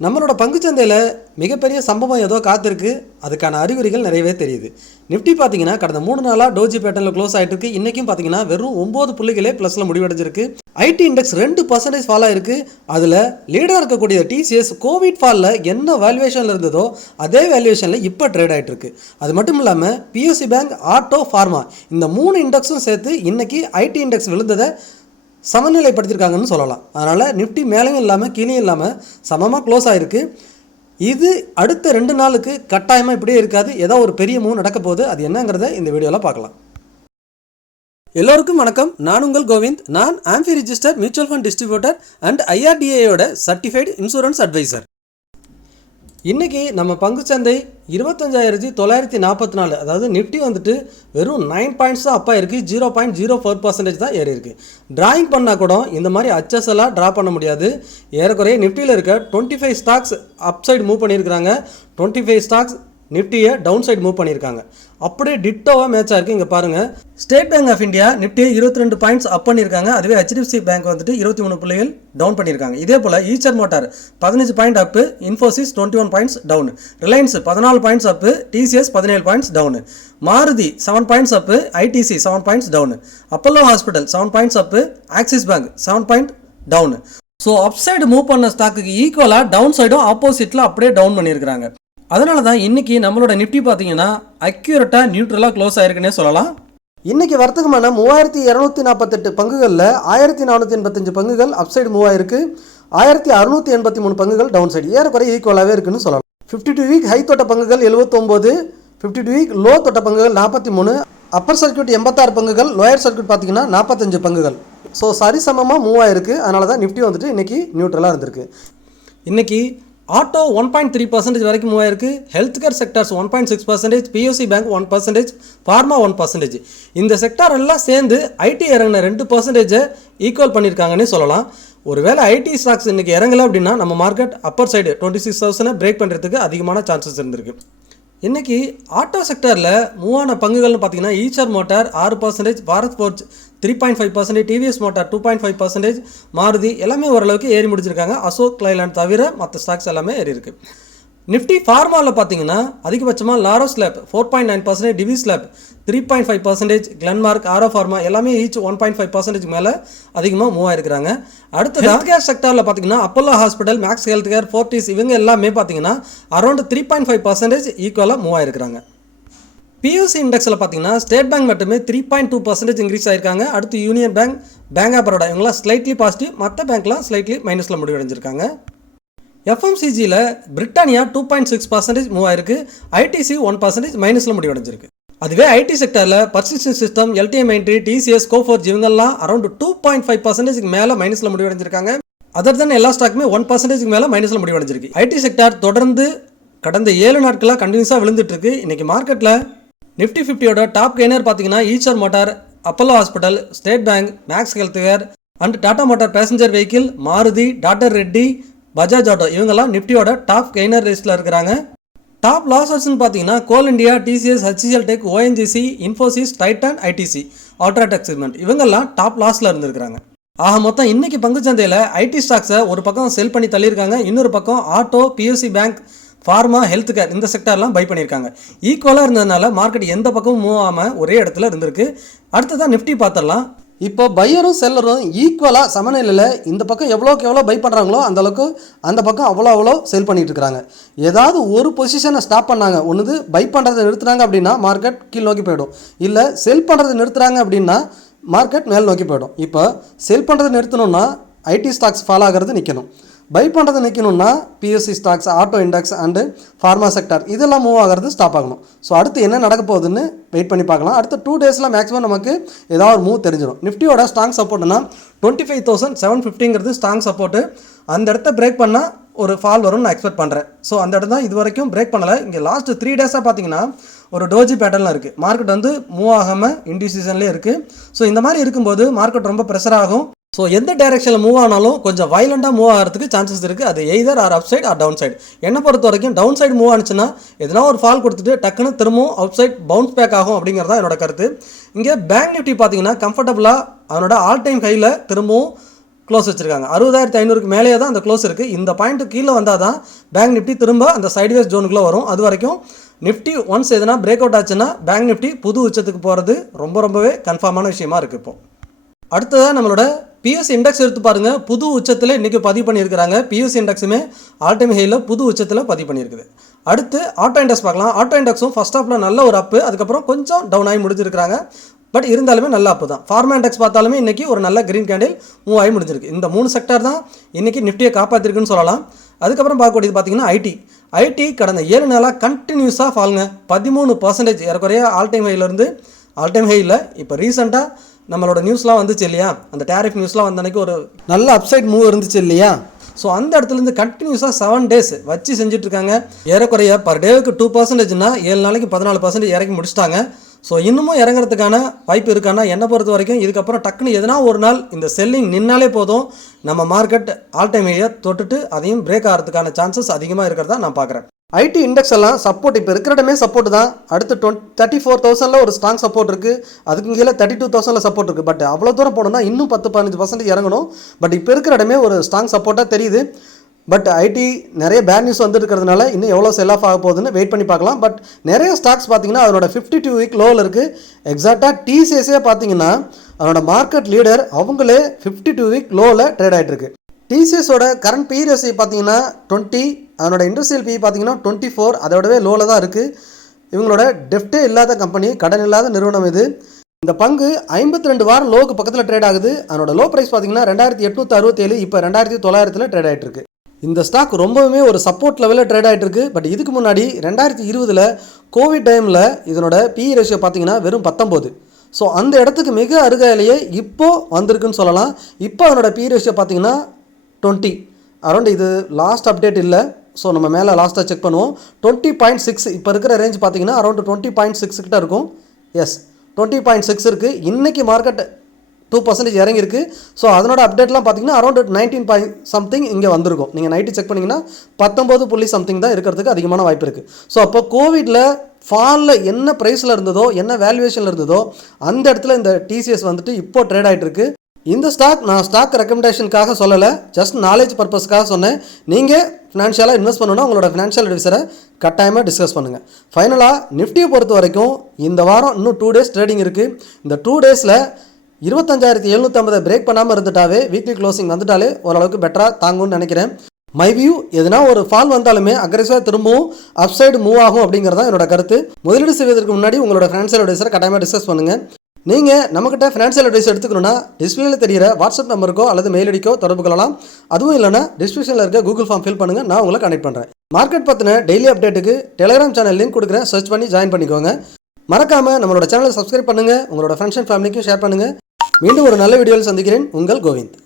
நம்மளோட பங்குச்சந்தையில் மிகப்பெரிய சம்பவம் ஏதோ காத்திருக்கு. அதுக்கான அறிகுறிகள் நிறையவே தெரியுது. நிஃப்டி பார்த்தீங்கன்னா கடந்த 3 நாளாக டோஜி பேட்டர்னில் க்ளோஸ் ஆகிட்டு இருக்கு. இன்றைக்கும் பார்த்தீங்கன்னா வெறும் 9 புள்ளிகளே ப்ளஸில் முடிவடைஞ்சிருக்கு. ஐடி இண்டெக்ஸ் 2% ஃபால் ஆயிருக்கு. அதில் லீடராக இருக்கக்கூடிய டிசிஎஸ் கோவிட் ஃபாலில் என்ன வேல்யூவேஷனில் இருந்ததோ அதே வேல்யூவேஷனில் இப்போ ட்ரேட் ஆகிட்டு இருக்கு. அது மட்டும் இல்லாமல் பியூசி பேங்க், ஆட்டோ, ஃபார்மா இந்த 3 இண்டெக்ஸும் சேர்த்து இன்றைக்கி ஐடி இண்டெக்ஸ் விழுந்ததை சமநிலைப்படுத்தியிருக்காங்கன்னு சொல்லலாம். அதனால் நிஃப்டி மேலேயும் இல்லாமல் கீழே இல்லாமல் சமமாக க்ளோஸ் ஆகிருக்கு. இது அடுத்த 2 நாளுக்கு கட்டாயமாக இப்படியே இருக்காது. ஏதோ ஒரு பெரிய மூவ் நடக்க போகுது. அது என்னங்கிறத இந்த வீடியோவில் பார்க்கலாம். எல்லோருக்கும் வணக்கம். நான் உங்கள் கோவிந்த். நான் AMFI register mutual fund distributor and ஐஆர்டிஏயோட சர்டிஃபைடு இன்சூரன்ஸ் அட்வைசர். இன்றைக்கி நம்ம பங்குச்சந்தை 25,944, அதாவது நிஃப்டி வந்துட்டு வெறும் 9 பாயிண்ட்ஸ் தான் அப்பா இருக்குது. 0.04% தான் ஏறி இருக்குது. டிராயிங் பண்ணால் கூட இந்த மாதிரி அச்சஸ் எல்லாம் ட்ரா பண்ண முடியாது. ஏறக்குறைய நிஃப்டியில் இருக்க 25 ஸ்டாக்ஸ் அப் சைடு மூவ் பண்ணியிருக்கிறாங்க. 25 ஸ்டாக்ஸ் நிஃப்டியை டவுன் சைடு மூவ் பண்ணியிருக்காங்க. அப்படியே டிட்டோவாக மேட்சாக இருக்குது. இங்கே பாருங்கள், ஸ்டேட் பேங்க் ஆஃப் இந்தியா நிஃப்டியை 22 பாயிண்ட்ஸ் அப் பண்ணியிருக்காங்க. அதுவே ஹெச்டிஎஃப்சி பேங்க் வந்துட்டு 23 புள்ளிகள் டவுன் பண்ணியிருக்காங்க. இதே போல் Eicher motor 15 point up, Infosys 21 points down, Reliance 14 points up, TCS 17 points down, Maruti 7 points up, ITC 7 points down, Apollo hospital 7 points up, Axis bank 7 point down. So up side move பண்ண ஸ்டாக்குக்கு ஈக்குவலாக down சைடும் ஆப்போசிட்டில் அப்படியே down பண்ணியிருக்கிறாங்க. அதனால தான் இன்றைக்கி நம்மளோட நிஃப்டி பார்த்தீங்கன்னா அக்யூரேட்டாக நியூட்ரலாக க்ளோஸ் ஆயிருக்குன்னே சொல்லலாம். இன்றைக்கி வர்த்தகமான 3248 பங்குகளில் 1485 பங்குகள் அப் சைடு மூவ் ஆயிருக்கு. 1683 பங்குகள் டவுன் சைடு, ஏறக்குறைய ஈக்குவலாகவே இருக்குன்னு சொல்லலாம். 52 வீக் ஹை தொட்ட பங்குகள் 79, 52 வீக் லோ தொட்ட பங்குகள் 43, அப்பர் சர்க்யூட் 86 பங்குகள், லோயர் சர்க்யூட் பார்த்தீங்கன்னா 45 பங்குகள். ஸோ சரிசமமாக மூவ் ஆயிருக்கு. அதனால தான் நிஃப்டி வந்துட்டு இன்றைக்கி நியூட்ரலாக இருந்திருக்கு. இன்றைக்கி ஆட்டோ 1.3% வரைக்கும் மூவ் ஆயிருக்கு. Health care sectors 1.6%, PSU bank 1%, pharma 1%. இந்த செக்டார் எல்லாம் சேர்ந்து ஐடி இறங்கின 2% ஈக்குவல் பண்ணியிருக்காங்கன்னே சொல்லலாம். ஒருவேளை ஐடி ஸ்டாக்ஸ் இன்றைக்கி இறங்கலை அப்படின்னா நம்ம மார்க்கெட் அப்பர் சைடு 26,000 பிரேக் பண்ணுறதுக்கு அதிகமான சான்சஸ் இருந்திருக்கு. இன்றைக்கி ஆட்டோ செக்டரில் மூவான பங்குகள்னு பார்த்தீங்கன்னா Eicher motor 6%, Bharat forge 3.5%, TVS motor 2.5%, Maruti எல்லாமே ஓரளவுக்கு ஏறி முடிச்சிருக்காங்க. அசோக் லைலாண்ட் தவிர மற்ற ஸ்டாக்ஸ் எல்லாமே ஏறி இருக்குது. நிஃப்டி ஃபார்மாவில் பார்த்தீங்கன்னா அதிகபட்சமாக லாரோஸ் லேப் 4.9%, டிவிஸ் லேப் 3.5%, கிளன்மார்க், ஆரோ ஃபார்மா எல்லாமே ஈச் 1.5% மேலே அதிகமாக மூவ் ஆயிருக்கிறாங்க. அடுத்து ஹெல்த் கேர் செக்டரில் பார்த்தீங்கன்னா Apollo hospital, Max health care, Fortis இவங்க எல்லாமே பார்த்தீங்கன்னா அரௌண்ட் 3.5% ஈக்குவலாக மூவ் ஆயிருக்கிறாங்க. பியூசி இண்டெக்ஸில் பார்த்தீங்கன்னா ஸ்டேட் பேங்க் மட்டுமே 3.2% இன்க்ரீஸ் ஆயிருக்காங்க. அடுத்து union bank, bank of Baroda இவங்களாம் ஸ்லைட்லி பாசிட்டிவ், மற்ற பேங்க்லாம் ஸ்லைட்லி மைனஸில் முடிவடைஞ்சிருக்காங்க. எஃப்எம்சிஜியில் பிரிட்டானியா 2.6% மூவ் ஆயிருக்கு. ஐடிசி 1% மைனஸில் முடிவடைஞ்சிருக்கு. அதுவே ஐடி செக்டரில் பர்சிஸ்டன்ட் சிஸ்டம், எல்டிஎம்ஐடி, டிசிஎஸ், கோஃபோர்ஜ் இவங்கெல்லாம் அரௌண்ட் 2.5% மேலே மைனஸில் முடிவடைஞ்சிருக்காங்க. அதர் தென் எல்லா ஸ்டாக்குமே 1% மேலே மைனஸில் முடிவடைஞ்சிருக்கு. ஐடி செக்டார் தொடர்ந்து கடந்த 7 நாட்களாக கண்டினியூஸாக விழுந்துட்டு இருக்கு. இன்றைக்கி மார்க்கெட்டில் நிஃப்டி 50யோட டாப் கெய்னர் பார்த்தீங்கன்னா Eicher motor, Apollo hospital, State Bank, Max health care and Tata motor passenger vehicle, Maruti, doctor Reddy, Bajaj auto இவங்கெல்லாம் நிஃப்டியோட டாப் கெய்னர் லிஸ்ட்டில் இருக்கிறாங்க. டாப் லாஸர்ஸ்னு பார்த்தீங்கன்னா Coal India, TCS, HCL tech, ONGC, Infosys, Titan, ITC, UltraTech segment இவங்கெல்லாம் top லாஸில் இருந்திருக்கிறாங்க. ஆக மொத்தம் இன்றைக்கி பங்குச்சந்தையில் ஐடி ஸ்டாக்ஸை ஒரு பக்கம் செல் பண்ணி தள்ளியிருக்காங்க. இன்னொரு பக்கம் auto, PSU bank, pharma, health care இந்த செக்டார்லாம் பை பண்ணியிருக்காங்க. ஈக்குவலாக இருந்ததுனால மார்க்கெட் எந்த பக்கமும் மூவ் ஆகாமல் ஒரே இடத்துல இருந்திருக்கு. அடுத்ததான் நிஃப்டி பார்த்துடலாம். இப்போ பையரும் செல்லரும் ஈக்குவலாக சமநிலையில் இந்த பக்கம் எவ்வளோக்கு எவ்வளோ பை பண்ணுறாங்களோ அந்தளவுக்கு அந்த பக்கம் அவ்வளோ செல் பண்ணிகிட்டு இருக்கிறாங்க. ஏதாவது ஒரு பொசிஷனை ஸ்டாப் பண்ணாங்க, ஒன்று பை பண்ணுறதை நிறுத்துறாங்க அப்படின்னா மார்க்கெட் கீழ் நோக்கி போயிடும். இல்லை செல் பண்ணுறதை நிறுத்துறாங்க அப்படின்னா மார்க்கெட் மேல் நோக்கி போயிடும். இப்போ செல் பண்ணுறதை நிறுத்தணும்னா ஐடி ஸ்டாக்ஸ் ஃபாலோ ஆகிறது நிற்கணும். பை பண்ணுறது நிற்கணும்னா PSC stocks, auto index and pharma sector இதெல்லாம் மூவ் ஆகிறது ஸ்டாப் ஆகணும். ஸோ அடுத்து என்ன நடக்க போகுதுன்னு வெயிட் பண்ணி பார்க்கலாம். அடுத்த 2 டேஸில் மேக்ஸிமம் நமக்கு ஏதாவது ஒரு மூவ் தெரிஞ்சிடும். நிஃப்டியோட ஸ்ட்ராங் சப்போர்ட்னா 25,750ங்கிறது ஸ்ட்ராங் சப்போர்ட்டு. அந்த இடத்த பிரேக் பண்ணால் ஒரு ஃபால் வரும்னு நான் எக்ஸ்பெக்ட் பண்ணுறேன். ஸோ அந்த இடம் தான் இது வரைக்கும் பிரேக் பண்ணலை. இங்கே லாஸ்ட் 3 டேஸாக பார்த்தீங்கன்னா ஒரு டோஜி பேட்டர்னில் இருக்குது. மார்க்கெட் வந்து மூவ் ஆகாமல் இன்டிசிஷன்லேயே இருக்குது. ஸோ இந்த மாதிரி இருக்கும்போது மார்க்கெட் ரொம்ப ப்ரெஷர் ஆகும். ஸோ எந்த டைரெக்ஷனில் மூவ் ஆனாலும் கொஞ்சம் வயலண்டாக மூவ் ஆகிறதுக்கு சான்சஸ் இருக்குது. அது either or up side or down side. என்னை பொறுத்த வரைக்கும் டவுன் சைடு மூவ் ஆனிச்சுன்னா எதனா ஒரு ஃபால் கொடுத்துட்டு டக்குன்னு திரும்பவும் அவுட் சைட் பவுன்ஸ் பேக் ஆகும் அப்படிங்கிறதா என்னோட கருத்து. இங்கே பேங்க் நிஃப்டி பார்த்தீங்கன்னா கம்ஃபர்டபுளாக அவனோட ஆல் டைம் ஹையில் திரும்பவும் க்ளோஸ் வச்சிருக்காங்க. 60,500க்கு மேலேயே தான் அந்த க்ளோஸ் இருக்குது. இந்த பாயிண்ட்டு கீழே வந்தால் தான் பேங்க் நிஃப்டி திரும்ப அந்த சைட்வேஸ் ஜோனுக்குள்ளே வரும். அது வரைக்கும் நிஃப்டி ஒன்ஸ் எதுனா பிரேக் அவுட் ஆச்சுன்னா பேங்க் நிஃப்டி புது உச்சத்துக்கு போகிறது ரொம்பவே கன்ஃபார்மான விஷயமா இருக்குது. இப்போ அடுத்ததாக நம்மளோட பிஎஸ்சி இண்டெக்ஸ் எடுத்து பாருங்கள். புது உச்சத்தில் இன்றைக்கி பதிவு பண்ணியிருக்கிறாங்க. பிஎஸ்சி இண்டெக்ஸுமே ஆல் டைம் ஹையில் புது உச்சத்தில் பதிவு பண்ணியிருக்குது. அடுத்து ஆட்டோ இண்டெக்ஸ் பார்க்கலாம். ஆட்டோ இண்டெக்ஸும் ஃபஸ்ட் ஹாஃபில் நல்ல ஒரு அப்பு, அதுக்கப்புறம் கொஞ்சம் டவுன் ஆகி முடிஞ்சிருக்கிறாங்க. பட் இருந்தாலுமே நல்ல அப்பு தான். ஃபார்மா இண்டெக்ஸ் பார்த்தாலுமே இன்றைக்கி ஒரு நல்ல க்ரீன் கேண்டில் மூவ் ஆகி முடிஞ்சிருக்கு. இந்த 3 செக்டர் தான் இன்றைக்கி நிஃப்டியை காப்பாற்றிருக்குன்னு சொல்லலாம். அதுக்கப்புறம் பார்க்கக்கூடியது பார்த்திங்கன்னா ஐடி கடந்த 7 நாளாக கண்டினியூஸாக ஃபாலுங்க. 13% ஏறக்குறைய ஆல் டைம் ஹையிலேருந்து ஆல் டைம் ஹையில் இப்போ ரீசெண்டாக நம்மளோட நியூஸ்லாம் வந்துச்சு இல்லையா, அந்த டேரிஃப் நியூஸ்லாம் வந்த அன்றைக்கி ஒரு நல்ல அப்சைட் மூவ் இருந்துச்சு இல்லையா. ஸோ அந்த இடத்துலேருந்து கண்டினியூஸாக 7 days வச்சு செஞ்சுட்ருக்காங்க. ஏறக்குறைய பர் டேவுக்கு 2%னா 7 நாளைக்கு 14% இறக்கி முடிச்சிட்டாங்க. ஸோ இன்னமும் இறங்குறதுக்கான வாய்ப்பு இருக்கான்னா என்னை பொறுத்த வரைக்கும் இதுக்கப்புறம் டக்குன்னு எதனா ஒரு நாள் இந்த செல்லிங் நின்னாலே போதும், நம்ம மார்க்கெட் ஆல் டைம் ஹையை தொட்டுட்டு அதையும் பிரேக் ஆகிறதுக்கான சான்சஸ் அதிகமாக இருக்கிறதா நான் பார்க்குறேன். ஐடி இண்டெக்ஸ் எல்லாம் சப்போர்ட் இப்போ இருக்கிற இடமே சப்போர்ட் தான். அடுத்து 34,000 ஒரு ஸ்ட்ராங் சப்போர்ட் இருக்குது. அதுக்கு கீழே 32,000 சப்போர்ட் இருக்குது. பட் அவ்வளோ தூரம் போனோம்னா இன்னும் 10-15% இறங்கணும். பட் இப்போ இருக்கிற இடமே ஒரு ஸ்ட்ராங் சப்போர்ட்டாக தெரியுது. பட் ஐடி நிறைய பேட் நியூஸ் வந்துருக்கிறதுனால இன்னும் எவ்வளோ செல் ஆஃப் ஆக போகுதுன்னு வெயிட் பண்ணி பார்க்கலாம். பட் நிறைய ஸ்டாக்ஸ் பார்த்தீங்கன்னா அதனோட 52 வீக் லோவில் இருக்குது. எக்ஸாக்டாக டிசிஎஸ்ஸே பார்த்தீங்கன்னா அதனோட மார்க்கெட் லீடர் அவங்களே 52 வீக் லோவில் ட்ரேட் ஆகிட்டு இருக்கு. டிசிஎஸோட கரண்ட் பி ரேஷியோ பார்த்தீங்கன்னா 20, அதனோட இண்டஸ்ட்ரியல் பி பார்த்தீங்கன்னா 24, அதோடவே லோவில் தான் இருக்குது. இவங்களோட டெஃப்டே இல்லாத கம்பெனி, கடன் இல்லாத நிறுவனம் இது. இந்த பங்கு 52 வாரம் லோக்கு பக்கத்தில் ட்ரேட் ஆகுது. அதனோட லோ ப்ரைஸ் பார்த்தீங்கன்னா 2,867, இப்போ 2,900 ட்ரேட் ஆகிட்டு இருக்கு. இந்த ஸ்டாக் ரொம்பவுமே ஒரு சப்போர்ட் லெவலில் ட்ரேட் ஆகிட்டு இருக்கு. பட் இதுக்கு முன்னாடி 2020 கோவிட் டைமில் இதனோட பி ரேஷியோ பார்த்தீங்கன்னா வெறும் 19. ஸோ அந்த இடத்துக்கு மிக அருகாயிலேயே இப்போது வந்திருக்குன்னு சொல்லலாம். இப்போ அதனோட பி ரேஷியோ பார்த்தீங்கன்னா 20 அரௌண்ட். இது லாஸ்ட் அப்டேட் இல்லை. ஸோ நம்ம மேலே லாஸ்ட்டாக செக் பண்ணுவோம். 20.6 இப்போ இருக்கிற ரேஞ்ச் பார்த்தீங்கன்னா அரௌண்ட் 20.6 கிட்ட இருக்கும். எஸ், 20.6 இருக்குது. இன்றைக்கி மார்க்கெட் 2% இறங்கியிருக்கு. ஸோ அதனோட அப்டேட்லாம் பார்த்தீங்கன்னா அரௌண்ட் 19 something இங்கே வந்திருக்கும். நீங்கள் நைட்டு செக் பண்ணிங்கன்னா 19 something தான் இருக்கிறதுக்கு அதிகமான வாய்ப்பு இருக்குது. ஸோ அப்போ கோவிடில் ஃபாலில் என்ன ப்ரைஸில் இருந்ததோ, என்ன வேல்யூவேஷனில் இருந்ததோ அந்த இடத்துல இந்த டிசிஎஸ் வந்துட்டு இப்போ ட்ரேட் ஆகிட்டு இருக்கு. இந்த ஸ்டாக் நான் ஸ்டாக் ரெக்கமெண்டேஷனுக்காக சொல்லலை, ஜஸ்ட் நாலேஜ் பர்பஸ்க்காக சொன்னேன். நீங்கள் ஃபினான்ஷியலாக இன்வெஸ்ட் பண்ணணும்னா உங்களோட ஃபினான்ஷியல் அட்வைசரை கட்டாயமாக டிஸ்கஸ் பண்ணுங்கள். ஃபைனலாக நிஃப்டியை பொறுத்த வரைக்கும் இந்த வாரம் இன்னும் 2 days ட்ரேடிங் இருக்குது. இந்த 2 daysல 25,750 பிரேக் பண்ணாமல் இருந்துட்டாவே வீக்லி க்ளோசிங் வந்துட்டாலே ஓரளவுக்கு பெட்டராக தாங்கும்னு நினைக்கிறேன். மை வியூ, எதுனா ஒரு ஃபால் வந்தாலுமே அக்ரெசிவாக திரும்பவும் அப்சைடு மூவ் ஆகும் அப்படிங்கிறதான் என்னோட கருத்து. முதலீடு செய்வதற்கு முன்னாடி உங்களோட ஃபினான்ஷியல் அட்வைசரை கட்டாயமாக டிஸ்கஸ் பண்ணுங்கள். நீங்கள் நம்மக்கிட்ட ஃபினான்ஷியல் அட்வைஸ் எடுத்துக்கணும்னா டிஸ்பிளேல தெரிகிற வாட்ஸ்அப் நம்பருக்கோ அல்லது மெயில் ஐடிக்கோ தொடர்பு கொள்ளலாம். அதுவும் இல்லைனா டிஸ்கிரிப்ஷனில் இருக்க கூகுள் ஃபார்ம் ஃபில் பண்ணுங்கள், நான் உங்களை கனெக்ட் பண்ணுறேன். மார்க்கெட் பற்றின டெய்லி அப்டேட்டுக்கு டெலிகிராம் சேனல் லிங்க் கொடுக்குறேன், சர்ச் பண்ணி ஜாயின் பண்ணிக்கோங்க. மறக்காமல் நம்மளோட சேனலை சப்ஸ்கிரைப் பண்ணுங்கள், உங்களோட ஃப்ரெண்ட்ஸ் அண்ட் ஃபேமிலிக்கும் ஷேர் பண்ணுங்கள். மீண்டும் ஒரு நல்ல வீடியோவில் சந்திக்கிறேன். உங்கள் கோவிந்த்.